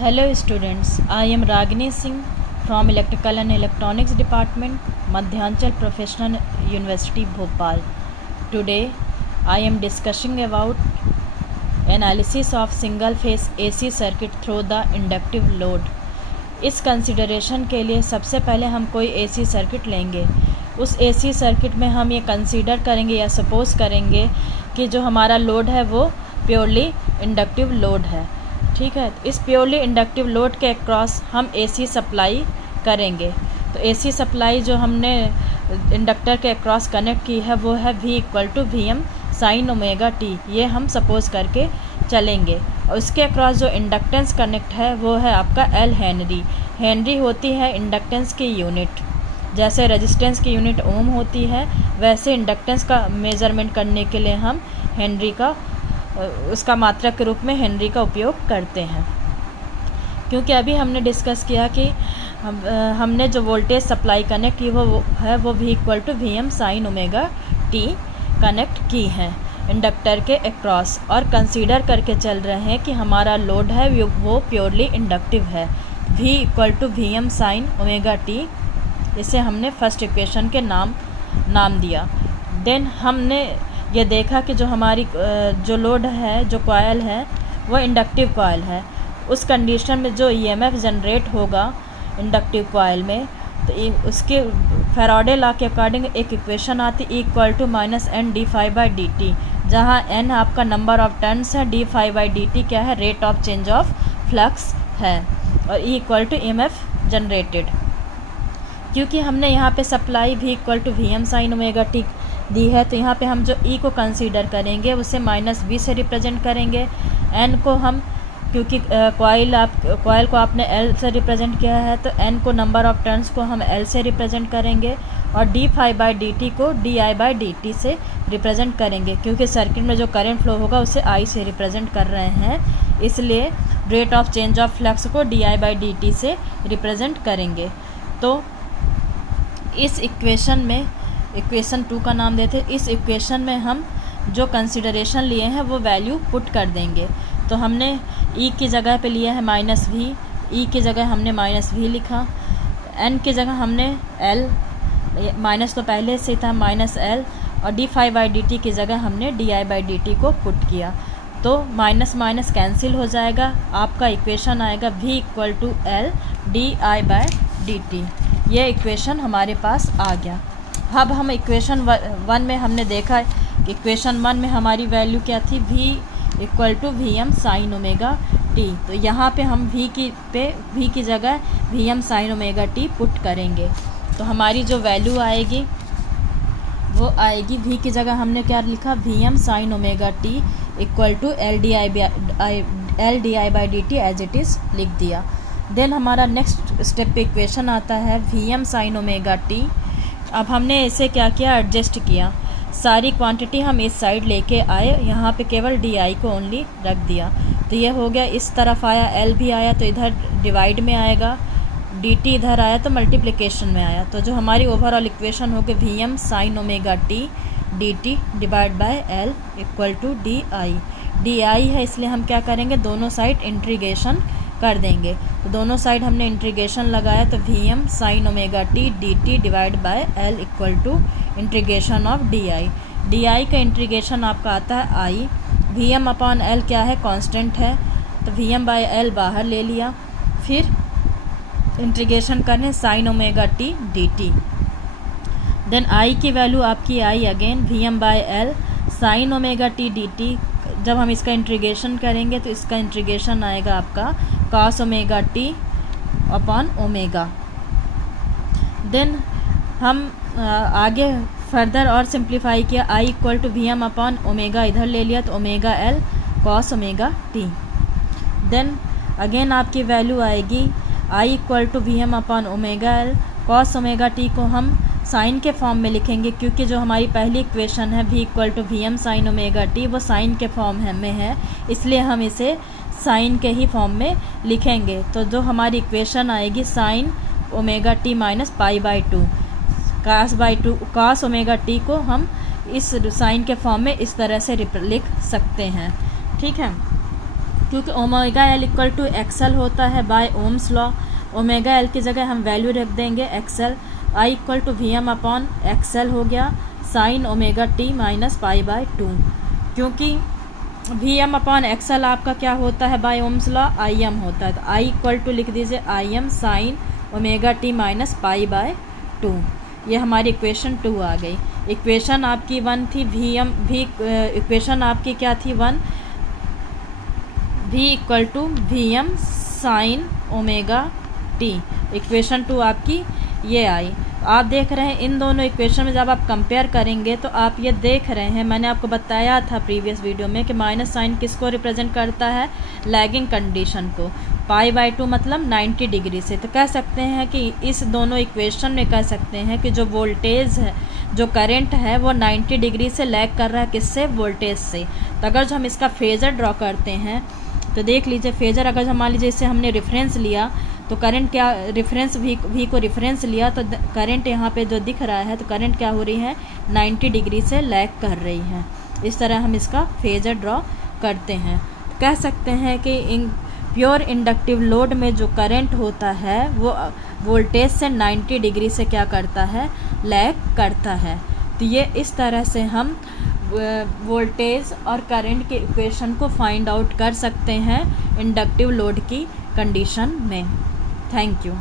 Hello students, I am Ragini Singh from Electrical and Electronics Department, Madhyanchal Professional University, Bhopal. Today I am discussing about analysis of single phase AC circuit through the inductive load. इस consideration के लिए सबसे पहले हम कोई AC circuit लेंगे। उस AC circuit में हम ये कंसीडर करेंगे या सपोज़ करेंगे कि जो हमारा लोड है वो प्योरली इंडक्टिव लोड है। ठीक है, इस प्योरली इंडक्टिव लोड के अक्रॉस हम AC सप्लाई करेंगे। तो AC सप्लाई जो हमने इंडक्टर के अक्रॉस कनेक्ट की है वो है V = Vm sin omega t। ये हम सपोज़ करके चलेंगे। और उसके अक्रॉस जो इंडक्टेंस कनेक्ट है वो है आपका L हेनरी। हेनरी होती है इंडक्टेंस की यूनिट। जैसे रेजिस्टेंस की यूनिट ओम होती है, वैसे इंडक्टेंस का मेज़रमेंट करने के लिए हम हेनरी का उसका मात्रक के रूप में हेनरी का उपयोग करते हैं। क्योंकि अभी हमने डिस्कस किया कि हमने जो वोल्टेज सप्लाई कनेक्ट की वो V = Vm sin omega t connect की है इंडक्टर के अक्रॉस, और कंसीडर करके चल रहे हैं कि हमारा लोड है वो प्योरली इंडक्टिव है। V = Vm sin omega t, इसे हमने फर्स्ट इक्वेशन के नाम दिया। देन हमने ये देखा कि जो हमारी जो लोड है, जो कॉइल है, वो इंडक्टिव कॉइल है। उस कंडीशन में जो EMF जनरेट होगा इंडक्टिव कॉइल में, तो उसके फैराडे लॉ के अकॉर्डिंग एक इक्वेशन आती E = -n dφ/dt, जहाँ n आपका नंबर ऑफ टर्न्स है, dφ/dt क्या है, rate of change of flux है, और E = EMF जनरेटेड। क्योंकि हमने यहाँ पे supply V = Vm sin omega t दी है, तो यहाँ पे हम जो E को कंसीडर करेंगे उसे -V से रिप्रेजेंट करेंगे। N को हम, क्योंकि कॉइल को आपने L से रिप्रेजेंट किया है, तो N को नंबर ऑफ टर्न्स को हम L से रिप्रेजेंट करेंगे, और dφ/dt को di/dt से रिप्रेजेंट करेंगे। क्योंकि सर्किट में जो करंट फ्लो होगा उसे I से रिप्रेजेंट कर रहे हैं, इसलिए rate of change of flux को di/dt से रिप्रेजेंट करेंगे। तो इस इक्वेशन में, इक्वेशन 2 का नाम देते, इस इक्वेशन में हम जो कंसिडरेशन लिए हैं वो वैल्यू पुट कर देंगे। तो हमने E की जगह पे लिया है -V, E की जगह हमने -V लिखा, N की जगह हमने L, माइनस तो पहले से था -L, और dφ/dt की जगह हमने di/dt को पुट किया। तो माइनस माइनस कैंसिल हो जाएगा, आपका इक्वेशन आएगा V = L di/dt। ये इक्वेशन हमारे पास आ गया। अब हम इक्वेशन 1 में हमने देखा कि इक्वेशन 1 में हमारी वैल्यू क्या थी, V = Vm sin omega t। तो यहाँ पे हम V की जगह Vm sin omega t put करेंगे। तो हमारी जो वैल्यू आएगी वो आएगी, V की जगह हमने क्या लिखा, Vm sin omega t = L di/dt as it is लिख दिया। देन हमारा नेक्स्ट स्टेप पे इक्वेशन आता है Vm sin ओमेगा t। अब हमने इसे क्या किया, एडजस्ट किया, सारी क्वांटिटी हम इस साइड लेके आए, यहाँ पे केवल di को ओनली रख दिया। तो ये हो गया, इस तरफ आया, L भी आया तो इधर डिवाइड में आएगा, dt इधर आया तो मल्टीप्लिकेशन में आया। तो जो हमारी ओवरऑल इक्वेशन होगी Vm sin omega t dt / L = di है, इसलिए हम क्या करेंगे, दोनों साइड इंटीग्रेशन कर देंगे। तो दोनों साइड हमने इंटीग्रेशन लगाया, तो Vm sin omega t dt / L = integration of di का इंटीग्रेशन आपका आता है I। Vm/L क्या है, कांस्टेंट है, तो Vm/L बाहर ले लिया, फिर इंटीग्रेशन करने sin omega t dt। Then I की वैल्यू आपकी I again Vm/L sin omega t dt। जब हम इसका इंटीग्रेशन करेंगे तो इसका इंटीग्रेशन आएगा आपका cos ओमेगा t/ओमेगा। देन हम आगे फर्दर और सिंप्लीफाई किया, I = Vm/ओमेगा इधर ले लिया, तो omega L cos omega t। Then again आपकी वैल्यू आएगी I = Vm/ओमेगा L cos ओमेगा t को हम साइन के फॉर्म में लिखेंगे, क्योंकि जो हमारी पहली इक्वेशन है V = Vm sin omega t वो साइन के फॉर्म में है, इसलिए हम इसे साइन के ही फॉर्म में लिखेंगे। तो जो हमारी इक्वेशन आएगी sin omega t - π/2, cos omega t को हम इस साइन के फॉर्म में इस तरह से लिख सकते हैं। ठीक है। क्योंकि omega L equal to XL होता है by Ohm's law. Omega L की जगह हम वैल्यू रख देंगे XL. I equal to V M upon XL हो गया sine omega T minus pi by 2, क्योंकि वी एम अपॉन एक्सएल आपका क्या होता है by Ohm's law, I M होता है। तो आई इक्वल टू लिख दीजिए I M sine omega T minus pi by 2। ये हमारी इक्वेशन 2 आ गई। इक्वेशन आपकी 1 थी, इक्वेशन आपकी क्या थी 1, v equal to V M sine omega T. Equation 2 आपकी ये आई। आप देख रहे हैं इन दोनों इक्वेशन में जब आप कंपेयर करेंगे तो आप ये देख रहे हैं, मैंने आपको बताया था प्रीवियस वीडियो में कि माइनस साइन किसको रिप्रेजेंट करता है, लैगिंग कंडीशन को। पाई बाय 2 मतलब 90 डिग्री से। तो कह सकते हैं कि इस दोनों इक्वेशन में कह सकते हैं कि जो वोल्टेज है, जो करंट है वो 90 डिग्री से लैग कर रहा है, किससे, वोल्टेज से। तो अगर जो हम इसका फेज़र ड्रॉ करते हैं तो देख लीजिए फेज़र, अगर जो मान लीजिए इससे हमने रेफरेंस लिया तो करंट क्या, रेफरेंस वी को रेफरेंस लिया तो करंट यहाँ पे जो दिख रहा है तो करंट क्या हो रही है, 90 डिग्री से लैग कर रही है। इस तरह हम इसका फेज़र ड्रॉ करते हैं। कह सकते हैं कि प्योर इंडक्टिव लोड में जो करंट होता है वो वोल्टेज से 90 डिग्री से क्या करता है, लैग करता है। तो ये इस तरह से हम वोल्टेज और करंट के इक्वेशन को फाइंड आउट कर सकते हैं इंडक्टिव लोड की कंडीशन में। Thank you.